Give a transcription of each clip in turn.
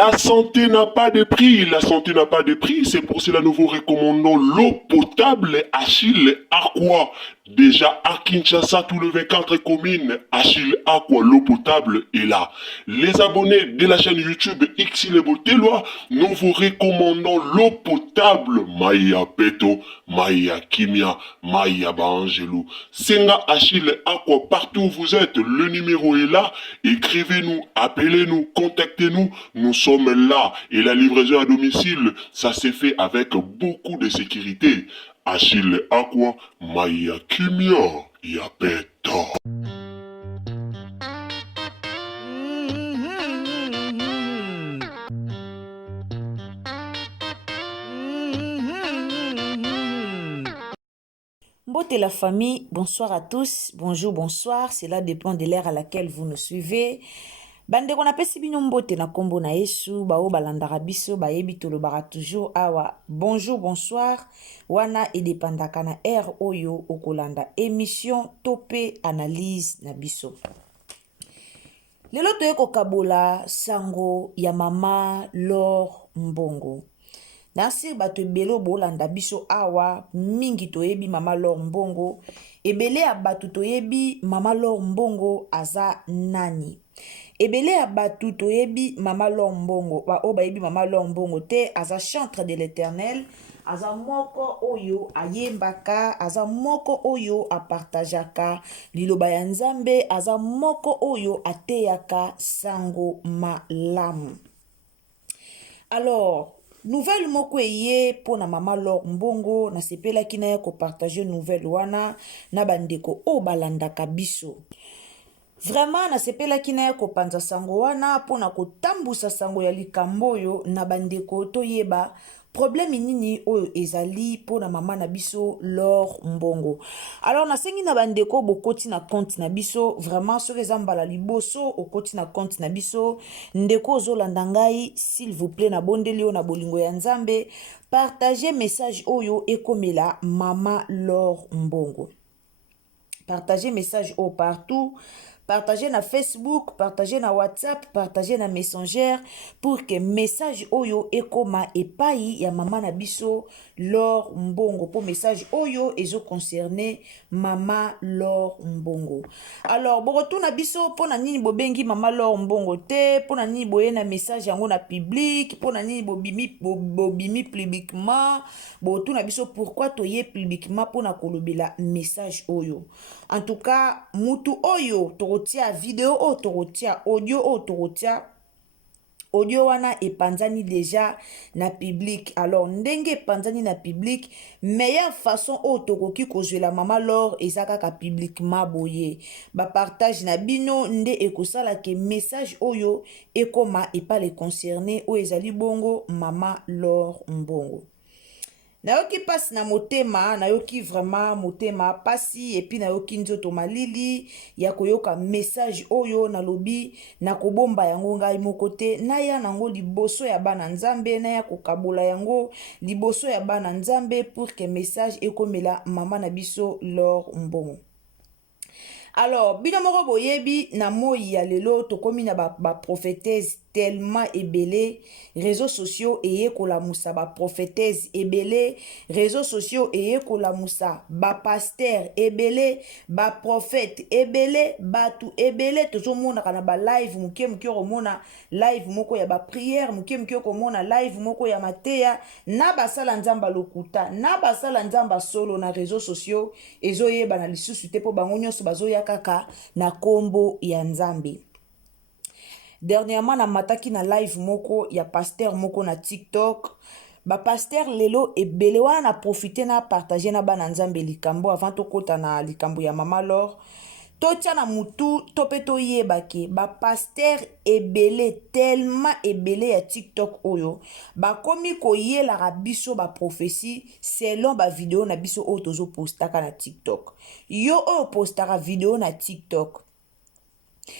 La santé n'a pas de prix, la santé n'a pas de prix, c'est pour cela que nous vous recommandons l'eau potable Achille Aqua. Déjà à Kinshasa, tout le 24 communes, Achille Aqua, l'eau potable est là. Les abonnés de la chaîne YouTube Xile Boteloa, nous vous recommandons l'eau potable Maya Peto, Maya Kimia, Maya Bangelou. Senga Achille Aqua, partout où vous êtes, le numéro est là. Écrivez-nous, appelez-nous, contactez-nous. Nous sommes là et la livraison à domicile, ça s'est fait avec beaucoup de sécurité. Achille Aqua, Maya Kimia, Yapeta. Mbote la famille, bonsoir à tous, bonjour, bonsoir, cela dépend de l'ère à laquelle vous nous suivez. Bande qu'on appelle si bino mbote na kombo na yesu, bao balandara biso, bayebi tolobara toujours awa. Bonjour, bonsoir, wana edepandaka na air oyo okolanda émission topé analyse na biso. Lelo toyeko kabola sango ya mama Laure Mbongo. Nasi bato ebele bolanda biso awa mingi toyebi mama Laure Mbongo. Ebele ya bato toyebi mama Laure Mbongo aza nani. Ebele ya bato toyebi mama Laure Mbongo. O bayebi mama Laure Mbongo te aza chantre de l'Éternel. Aza moko oyo ayembaka, aza moko oyo apartajaka liloba ya Nzambe, aza moko oyo ateyaka sango malamu. Alors, nouvelle moko eye pona mama Laure Mbongo na sepela kina ya ko partager nouvelle wana na bandeko o balandaka biso. Vraiment na sepela kina ya ko panza sango wana pona ko tambusa sango ya likambo yo na bandeko to yeba problème nini oyo ezali pona mama na biso Laure Mbongo. Alors na sengi na bandeko bokoti na compte na biso vraiment soki ezambala liboso okoti na compte na biso ndeko ozolanda ngai s'il vous plaît na bondeli yo na bolingo ya Nzambe partagez message oyo ekomela mama Laure Mbongo. Partagez message au partout. Partagez na Facebook, partagez na WhatsApp, partagez na Messenger pour que message oyo ekoma epai ya mama na biso Laure Mbongo. Pour message oyo ezo concerner mama Laure Mbongo. Alors, boroto na biso pona nini bobengi mama Laure Mbongo te, pona nini boye na message yango na public, pona nini bobimi publiquement, boroto na biso pourquoi toye publiquement pona kolobela message oyo. En tout cas, mutu oyo torotia vidéo o torotia audio o torotia audio wana epanzani déjà na public. Alors ndenge epanzani na public, meilleure façon o tokoki kozwela mama Laure ezaka ka publiquement boye. Ba partage na bino nde ekosala ke message oyo ekoma epale concerné o ezali bongo mama Laure Mbongo. Nayoki pasi na motema, nayoki vraiment motema pasi epi nayoki nzoto malili ya koyoka message oyo na lobi na kobomba yango ngai moko te na ya nango liboso ya bana Nzambe na ya kokabola yango liboso ya bana Nzambe pour que message ekomela mama na biso Laure Mbongo. Alors, bino moko boyebi na moi ya lelo tokomi na ba prophétesse tellement ebele, réseaux sociaux eye kolamusa ba prophétesse ebele, réseaux sociaux eye kolamusa ba pasteur ebele, ba prophète ebele, batu ebele tozomona kana ba live muke komona live moko ya ba prière, muke komona live moko ya mateya na basala Nzamba lokuta, na basala Nzamba solo na réseaux sociaux ezoyeba na lisusu te po bango nyonso bazoya kaka na kombo ya Nzambe. Dernièrement na mataki na live moko ya pasteur moko na TikTok. Ba pasteur lelo ebele wana na profiter na partager na bana Nzambe likambo avant to kota na likambo ya mama Laure. Totia na mutu tope to yebake ba pasteur ebele tellement ebele ya TikTok oyo ba komi ko yela ka biso ba prophétie selon ba vidéo na biso o tozo postaka na TikTok. Yo o postaka vidéo na TikTok.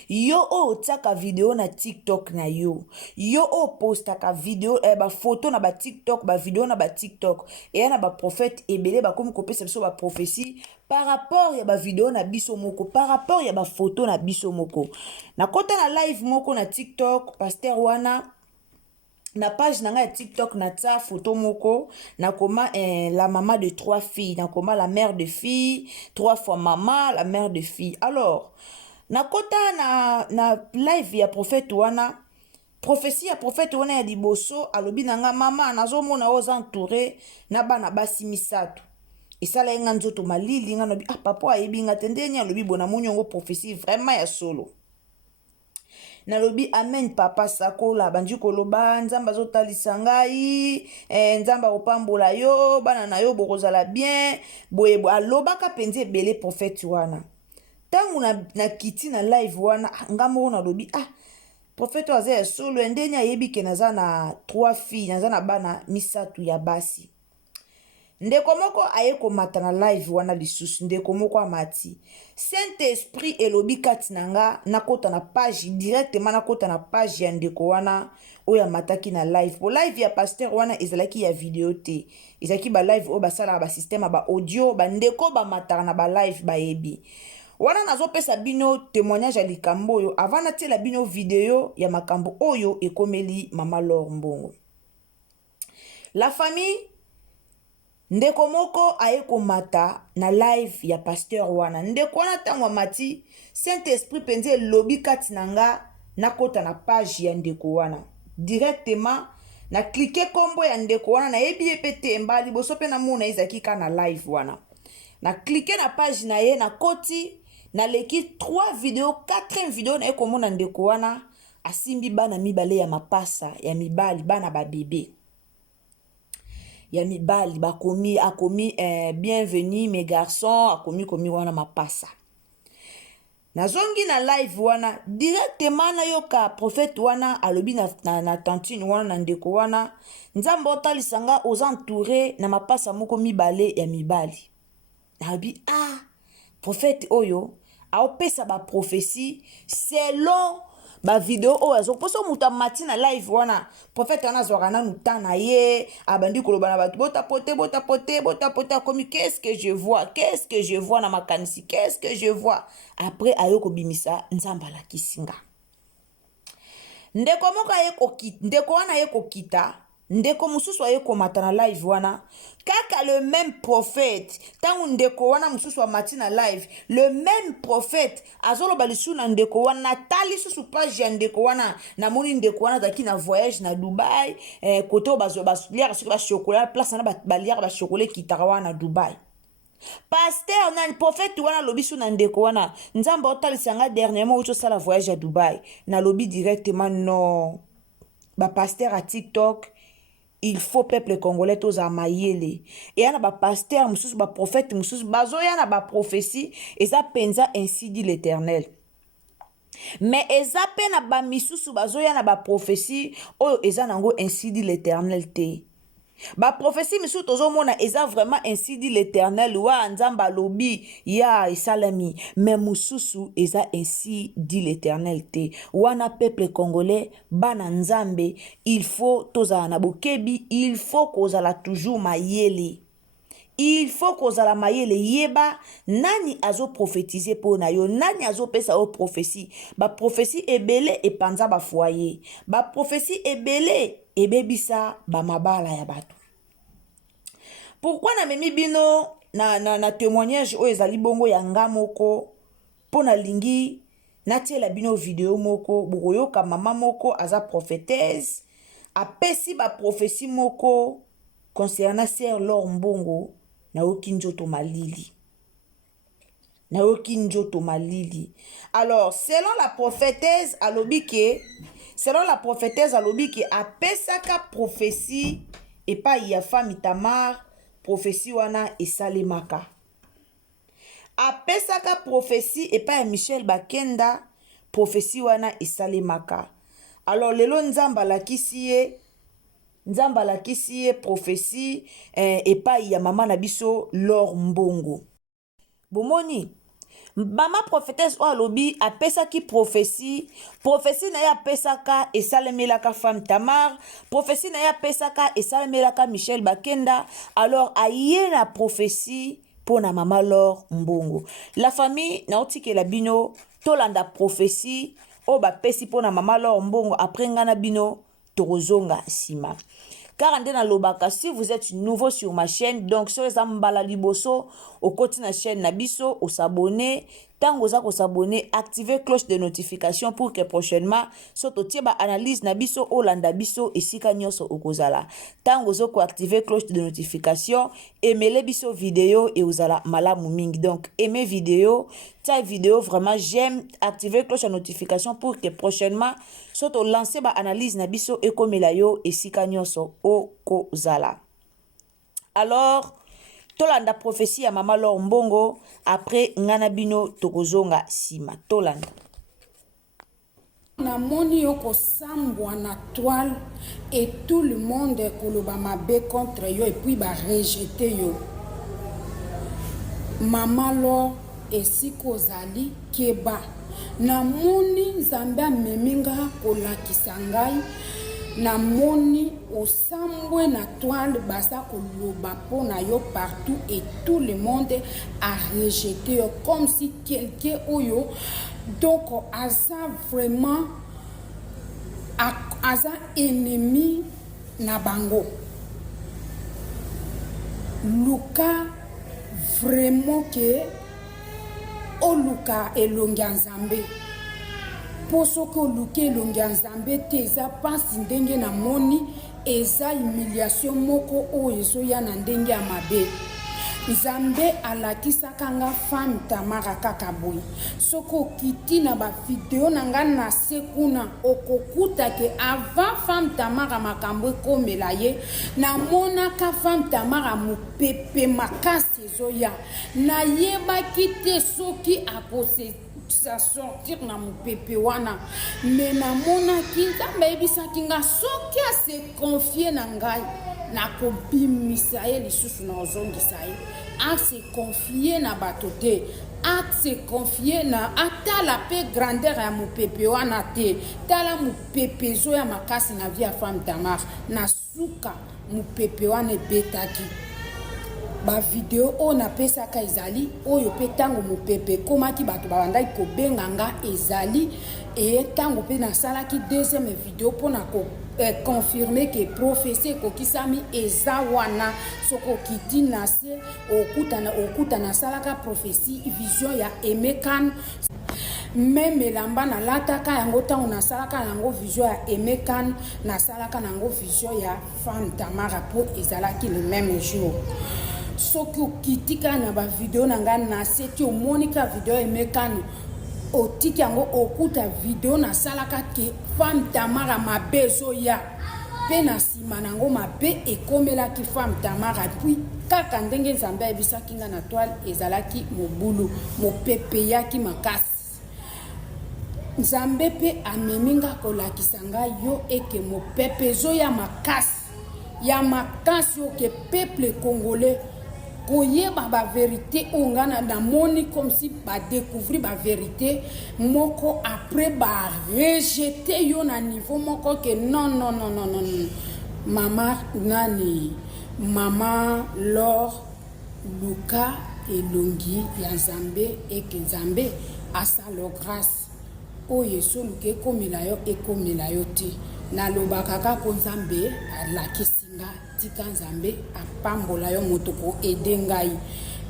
Yo o tsaka video na TikTok na yo. Yo o postaka video ba photo na ba TikTok, ba video na ba TikTok. Et na ba prophète ebele ba komi kopesa biso ba prophétie par rapport ya ba video na biso moko, par rapport ya ba photo na biso moko. Na kota na live moko na TikTok, pasteur wana na page na nga ya TikTok na tia photo moko na koma la maman de 3 filles na koma la mère de filles 3 fois maman la mère de filles. Alors na kota na live ya prophète wana prophétie ya prophète wana ya liboso alobi na nga mama nazomona oza entouré na bana basi misato esala nga nzoto malili nga nobi papa ayebi nga te ndeni alobi bona moni yango prophétie vraiment ya solo. Nalobi amen papa sakola bandi koloba nzamba azotalisa ngai nzamba opambola yo bana na yo bokozala bien boye alobaka penzi ebele prophète wana. Tangu na kiti na live wana nga moko nalobi prophète aza ya solo ndeni ayebi ke naza na 3 filles naza na bana misatu ya basi. Ndeko moko aye komata na live wana lisusu ndeko moko amati Saint-Esprit elobi kati na nga nakota na page directement nakota na page ya ndeko wana oyo amataki na live. Po live ya pasteur wana ezalaki ya video te, ezalaki ba live oyo basalaka ba système ba audio bandeko bamataka na ba live bayebi wana. Nazopesa bino témoignage ya likambo oyo avant natiela bino video ya makambo oyo ekomeli mama Laure Mbongo. La famille ndeko moko aye komata na live ya pasteur wana. Ndeko wana tango amati Saint-Esprit penze lobi kati na nga nakota na page ya ndeko wana directement na cliquer kombo ya ndeko wana na yebi epete mbali boso pe na mona ezaki ka na live wana na cliquer na page na ye na koti na leki 3 video 4e video na ye komona ndeko wana asimbi bana mibale ya mapasa ya mibali bana ba bébé ya mibali bakomi akomi bienvenue mes garçons akomi wana mapasa. Nazongi na live wana directement na yoka prophète wana alobi na tantine wana na ndeko wana nzambe otalisa nga aux entourés na mapasa moko mibale ya mibali. Nabi prophète oyo aopesa ba prophétie selon ba video o azo poso muta matina live wana prophète wana zorana nutana ye abandi koloba na batu bota pote komi qu'est-ce que je vois na makanisi qu'est-ce que je vois après ayoko bimisa nzamba la kisinga ndeko moko ndeko wana ye kokita ndeko mususu aye komata na live wana kaka le même prophète tangu ndeko wana mususu amati na live le même prophète azoloba lisu na ndeko wana natali susu page ya ndeko wana namoni ndeko wana azalaki na voyage na Dubai koto baliaka soki bachokola place wana baliaka bachokola ekitaka wana na Dubai. Pasteur na prophète wana lobi su na ndeko wana nzamba otalisa nga dernièrement oyo tosala voyage à Dubai na lobi directement non ba pasteur à TikTok il faut peuple congolais tous à mayele et yana ba pasteur mususu ba prophète mususu bazo yana ba prophétie et ça penza ainsi dit l'Éternel. Mais eza pe na ba misusu bazo yana ba prophétie oyo eza nango ainsi dit l'Éternel te. Ba prophétie misu tozomona eza vraiment ainsi dit l'Éternel wa nzamba lobi ya isalami mais mususu eza ainsi dit l'Éternel te. Wana peuple congolais bana nzambe il faut tozala na bokebi il faut kozala toujours mayele. Il faut kozala mayele yeba nani azo prophétiser pour na yo nani azo pesa o prophétie ba prophétie ebele epanza ba foyer ba prophétie ebele ebebisa ba mabala ya bato. Pourquoi na memi bino na témoignage o ezali bongo ya nga moko pona lingi natiela bino video moko bokoyoka mama moko aza prophétesse apesi ba prophétie moko concernant Sœur Laure Mbongo na okinjoto malili. Alors selon la prophétesse alobi ke apesaka prophétie et pas ya femme Tamar prophétie wana esalemaka. Apesaka prophétie et pas ya Michel Bakenda prophétie wana esalemaka. Alors lelo nzamba lakisi ye prophétie et pas ya mama na biso Laure Mbongo. Bomoni mama prophétesse o alobi apesaki prophétie na ya pesaka esalemelaka femme Tamar prophétie na ya pesaka esalemelaka Michel Bakenda. Alors aye na prophétie pona mama Laure Mbongo. La famille na otikela bino tolanda prophétie o ba pesi pona mama Laure Mbongo après ngana bino tokozonga sima. Car na lobaka, si vous êtes nouveau sur ma chaîne, donc sur les ambala liboso, au côté de la chaîne Nabiso, au s'abonner, tant vous s'abonner, activez cloche de notification pour que prochainement, soit au tieba analyse Nabiso, au landabiso et sika nyoso au kozala. Tant vous activez cloche de notification, aimez les biso vidéo et vous allez malamu mingi. Donc, aimez vidéo, ta vidéo vraiment j'aime, activez cloche de notification pour que prochainement, soit au lancer ba analyse Nabiso et comme yo et sika nyoso au kozala. Alors, tolanda prophétie ya mama Laure Mbongo après nganabino tokozonga sima tolanda. Na moni yo kosambwa na toile et tout le monde koloba mabe contre yo et puis ba rejeter yo. Mama Laure esiko zali keba na moni nzambe ameminga kolakisa ngai na moni osambwe na toile basa koloba pona yo partout et tout le monde a rejeté yo comme si quelqu'un oyo donc aza vraiment aza ennemi na bango. Luka vraiment que oluka elongi nzambe poso ko luke elongi nzambe te eza pasi ndenge na moni eza humiliation moko oyo ezoya na ndenge ya mabe. Nzambe alakisaka nga femme Tamara kaka boye soki okiti na bavideo na nga na se kuna okokuta ke avant femme Tamara makambo ekomela ye namonaka femme Tamara mopepe makasi ezoya nayebaki te soki akose sa sortir na mopepe wana me namonaki nzambe ayebisaki nga soki ase confie na ngai nakobimisa ye lisusu na ozongisa ye ase confie na bato te ase confie na atala pe grandeur ya mopepe wana te tala mopepe ezoya makasi na vie ya femme Tamara na suka mopepe wana ebetaki ba video o na pesaka ezali oyo pe tango mopepe komaki bato babandaki kobenga nga ezali e tango pe nasalaki deuxième vidéo pona ko confirmer que prophétie kokisami eza wana soko kiti na se okuta na salaka prophétie vision ya Emekan même elamba na lataka yango tango na salaka yango vision ya Emekan na salaka nango vision ya femme Tamara po ezalaki le même jour. Soki okitika na ba video na nga na seti omonika video Emekano otiki yango okuta video na salaka ke femme Tamara mabezo ya pe na sima nango mabe ekomelaki femme Tamara puis kaka ndenge nzambe ayebisaki nga na toile ezalaki mobulu mopepe yaki makasi nzambe pe ameminga kolakisa ngai yo eke mopepe ezoya makasi oke peuple congolais koyeba ba vérité ongana na moni comme si ba découvrir ba vérité moko après ba rejeter yo na niveau moko que non mama Laure Luka elongi ya Nzambe et que Nzambe asalo grâce o yeso luke komela yo ekomela yo te na lobaka kaka Nzambe alakisinga tika Nzambe apambola yo motoko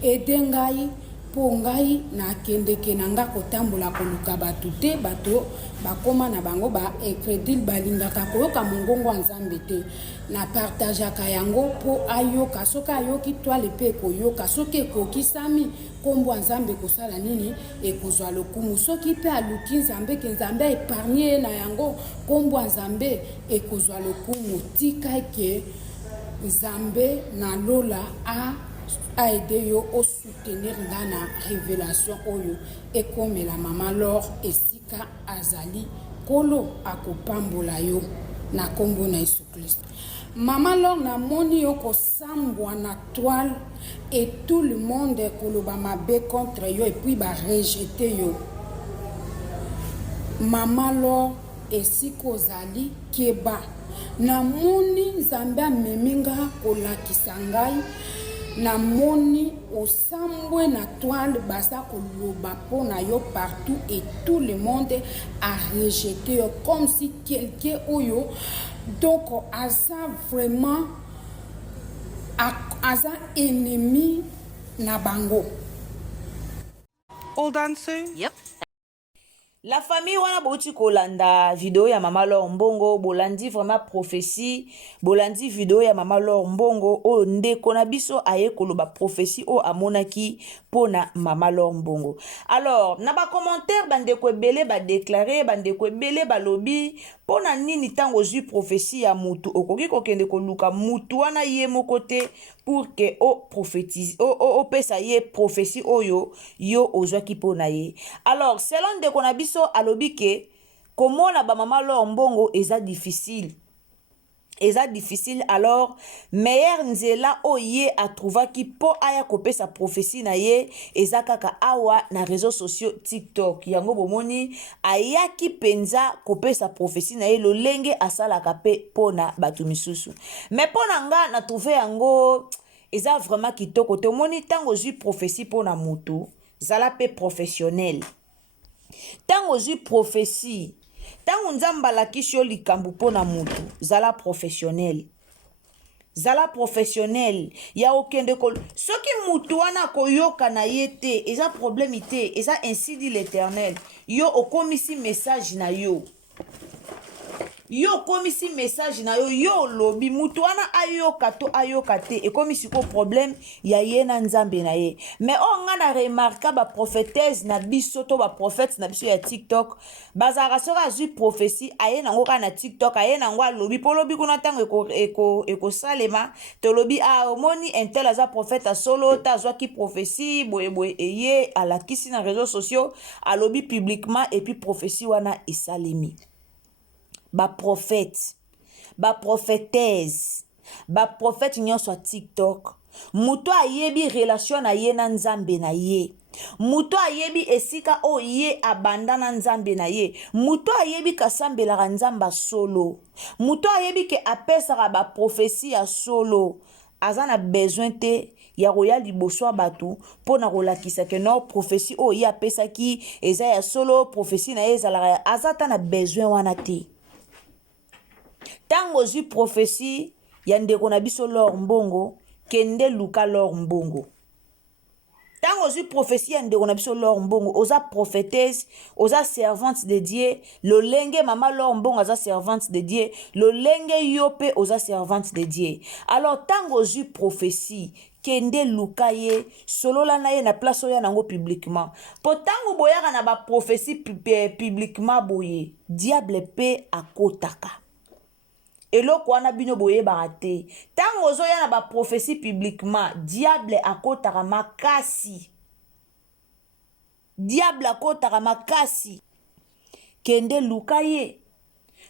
edengai po ngai na kendeke nanga kotambola koluka bato te bato bakoma na bango ba incrédule balingaka koyoka mongongo Nzambe te na partageaka yango po ayoka soka ayoki toile pe koyoka soki ekokisami kombo Nzambe kosala nini ekozwa lokumu soki pe aluki Nzambe ke Nzambe épargné na yango kombo Nzambe ekozwa lokumu tika ke Nzambe na lola a aidé yo au soutenir dans la révélation oyo et comme la maman Laure esika azali kolo akopambola yo na kombo na Yesu Christ. Maman Laure na moni yo kosambwa na toile et tout le monde koloba mabe contre yo et puis ba rejeter yo. Maman Laure esiko zali keba na moni Nzambe ameminga kolakisa ngai namoni osambwe na toile baza koloba mpo na yo partout et tout le monde a rejeté yo comme si quelqu'un oyo donc aza vraiment aza ennemi na bango. All done, Sue? Yep. La famille wana bouti kolanda vidéo ya Mama Laure Mbongo, bolandi vraiment prophétie, bolandi vidéo ya Mama Laure Mbongo o ndeko na biso aye koloba prophétie o amonaki pona Mama Laure Mbongo. Alors, na ba commentaire bandeko ebele ba déclarer, bandeko ebele ba lobby pona nini tango zui prophétie ya mutu okoki kokende koluka mutu wana ye mokote pour que o prophétise o pesa ye prophétie oyo yo ozwaki pona ye. Alors, selon ndeko na biso alobi ke komona ba Mama Laure Mbongo eza difficile. Eza difficile, alors meilleur nzela oye a trouva ki po aya kopesa prophétie na ye eza kaka awa na réseaux sociaux TikTok. Yango bomoni ayaki penza kopesa prophétie na ye lolenge asalaka pe pona batu misusu. Mais pona nga na trouvé yango eza vraiment kitoko te moni tango zui prophétie pona mutu zala pe professionnel. Tango zui prophétie tango nzambe alakisi yo likambo mpona mutu zala professionnel. Zala professionnel ya okende soki mutu wana koyoka na ye te eza problème te eza ainsi dit l'Éternel yo okomisi message na yo. Yo komisi message na yo yo lobi mutu wana ayoka to ayoka te ekomisi ko problème ya ye na nzambe na ye. Mais on nga remarqué ba prophétesse na biso to ba prophète na biso ya TikTok bazara soka azui prophétie aye nango ka na TikTok aye nango lobi po lobi kuna tango eko salema to lobi a omoni intel aza prophète a solo ta zwa ki prophétie boye eye alakisi na réseaux sociaux alobi publiquement et puis prophétie wana esalemi. Ba prophète, ba prophétesse, ba prophète nyonso TikTok. Muto ayebi relation na ye na nzambe na ye. Muto ayebi esika o ye abandana nzambe na ye. Muto ayebi kasambela nzamba solo. Muto ayebi ke apesaka ba prophétie ya solo. Azana besoin te ya roya liboso batu pona kolakisa ke no prophétie o ye apesaki eza ya solo prophétie na ye ezalaka azata na besoin wana te. Tango zui prophétie ya ndeko na biso Laure Mbongo kende luka Laure Mbongo. Tango zui prophétie ya ndeko na biso Laure Mbongo oza prophétesse oza servante de Dieu lolenge Mama Laure Mbongo oza servante de Dieu lolenge yope oza servante de Dieu. Alors tango zui prophétie kende luka ye solola na ye na place oya nango publiquement. Po tango boyaka na ba prophétie publiquement boye diable pe akotaka. Eloko wana bino boye barate. Tango ozoya na ba prophétie publiquement, diable akotaka makasi. Diable akotaka makasi. Kende luka ye.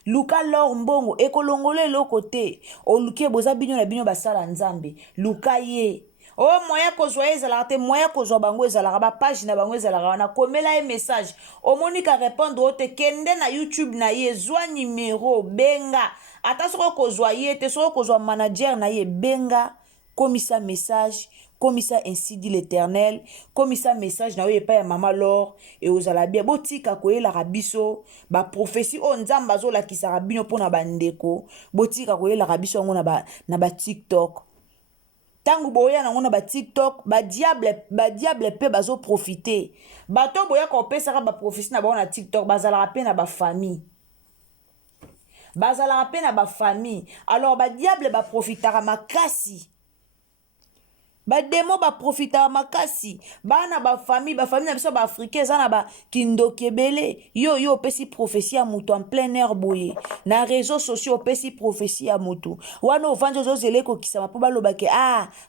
Luka Laure Mbongo ekolongole eloko te. Oluke boza bino na bino basala nzambe. Luka ye. Oh moya kozwa ezalaka te moya kozwa bango ezalaka ba page na bango ezalaka wana komela ye message omonika répondre ote kende na YouTube na ye zwa numéro benga ata soko kozwa ye te soko kozwa manager na ye benga komisa message komisa ainsi dit l'Éternel komisa message na ye pa ya Mama Laure et ozala bien botika koyela biso ba prophétie o nzamba zo la kisaka bino pona bandeko botika koyela biso ngo na ba TikTok. Tango boya na ngona ba TikTok ba diable pe bazo profiter bato boya ko pesa ba prophétie na ba na TikTok bazala pe na ba famille alors ba diable ba profitera makasi ba demo ba profitera makasi bana ba famille na biso ba africain za na ba kindokebele yo pesi prophétie ya mutu en plein air boye na réseaux sociaux pesi prophétie ya mutu wana ovanje zo zeleko kisama po baloba ke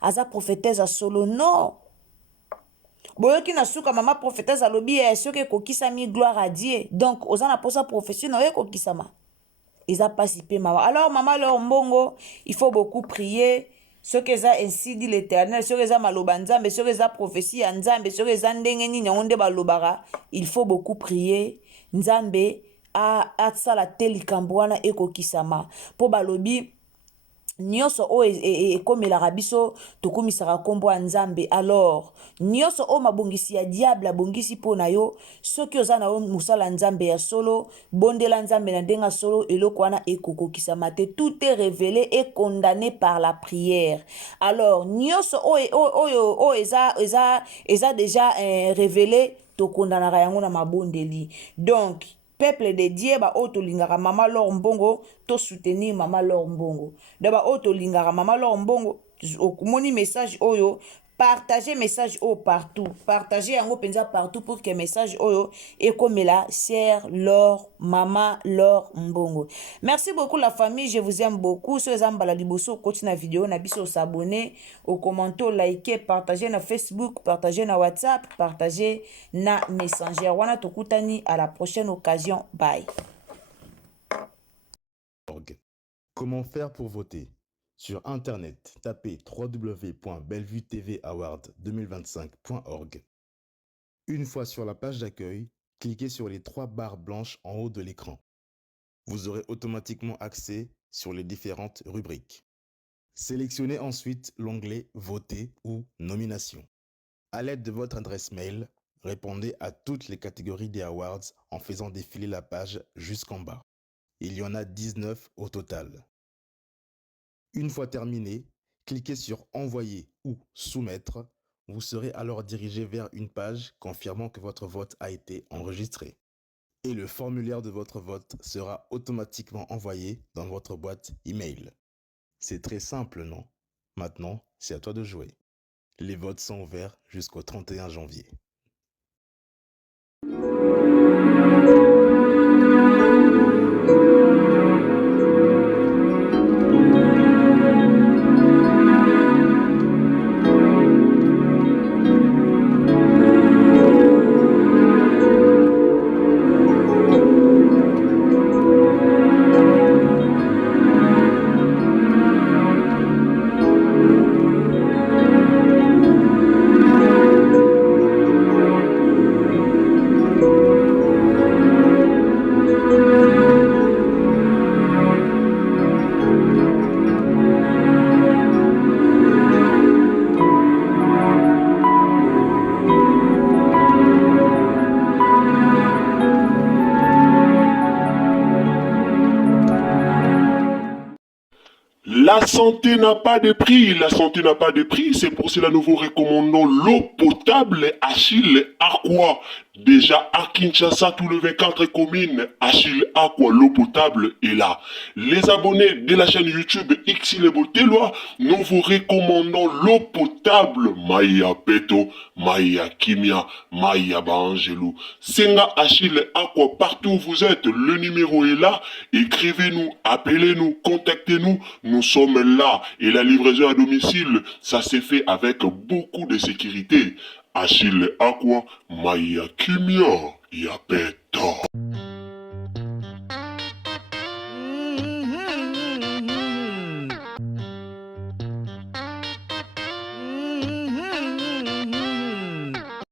aza prophétesse a solo non boyoki na suka mama prophétesse alobi soki kokisami gloire à Dieu donc ozana posa prophétie na yo kokisama eza pasi pe mawa. Alors Mama Laure Mbongo il faut beaucoup prier. Ce que ça ainsi dit l'Éternel, ce que ça maloba nzambe, ce que ça prophétie ya nzambe, ce que ça ndenge nini onde balobara, il faut beaucoup prier. Nzambe a sala teli kambwana eko kisama. Po balobi nyonso oyo ekomelaka biso tokumisaka nkombo ya nzambe. Alors nyonso oyo mabongisi ya diable abongisi mpo na yo, soki oza na yo mosala nzambe ya solo, bondela nzambe na ndenge ya solo, eloko wana ekokokisama te. Tout est révélé et condamné par la prière. Alors nyonso oyo eza déjà révélé, tokondanaka yango na mabondeli. Donc peuple de Dieu ba oto lingaka Mama Laure Mbongo, to soutenir Mama Laure Mbongo. Daba oto lingaka Mama Laure Mbongo, okumoni message oyo, partagez message oyo partout. Partagez yango penza partout pour que message oyo ekomela sœur Laure, Mama Laure Mbongo. Merci beaucoup la famille, je vous aime beaucoup. So ezambala liboso continue la vidéo na biso s'abonner, au commentaire, liker, partager na Facebook, partager na WhatsApp, partager na Messenger. Wana tokutani à la prochaine occasion. Bye. Comment faire pour voter? Sur Internet, tapez www.bellevuetvaward2025.org. Une fois sur la page d'accueil, cliquez sur les 3 barres blanches en haut de l'écran. Vous aurez automatiquement accès sur les différentes rubriques. Sélectionnez ensuite l'onglet « Voter » ou « Nomination ». À l'aide de votre adresse mail, répondez à toutes les catégories des awards en faisant défiler la page jusqu'en bas. Il y en a 19 au total. Une fois terminé, cliquez sur « Envoyer » ou « Soumettre ». Vous serez alors dirigé vers une page confirmant que votre vote a été enregistré. Et le formulaire de votre vote sera automatiquement envoyé dans votre boîte email. C'est très simple, non? Maintenant, c'est à toi de jouer. Les votes sont ouverts jusqu'au 31 janvier. La santé n'a pas de prix, la santé n'a pas de prix, c'est pour cela nous vous recommandons l'eau potable Achille Aqua. Déjà à Kinshasa, tous les 24 communes, Achille Aqua, l'eau potable est là. Les abonnés de la chaîne YouTube Xilebo Teloa, nous vous recommandons l'eau potable Maya Peto, Maya Kimia, Maya Bangelou. Senga Achille Aqua, partout où vous êtes, le numéro est là. Écrivez-nous, appelez-nous, contactez-nous, nous sommes là. Et la livraison à domicile, ça s'est fait avec beaucoup de sécurité. Achille Aqua, Maya Kimia, Yapeto.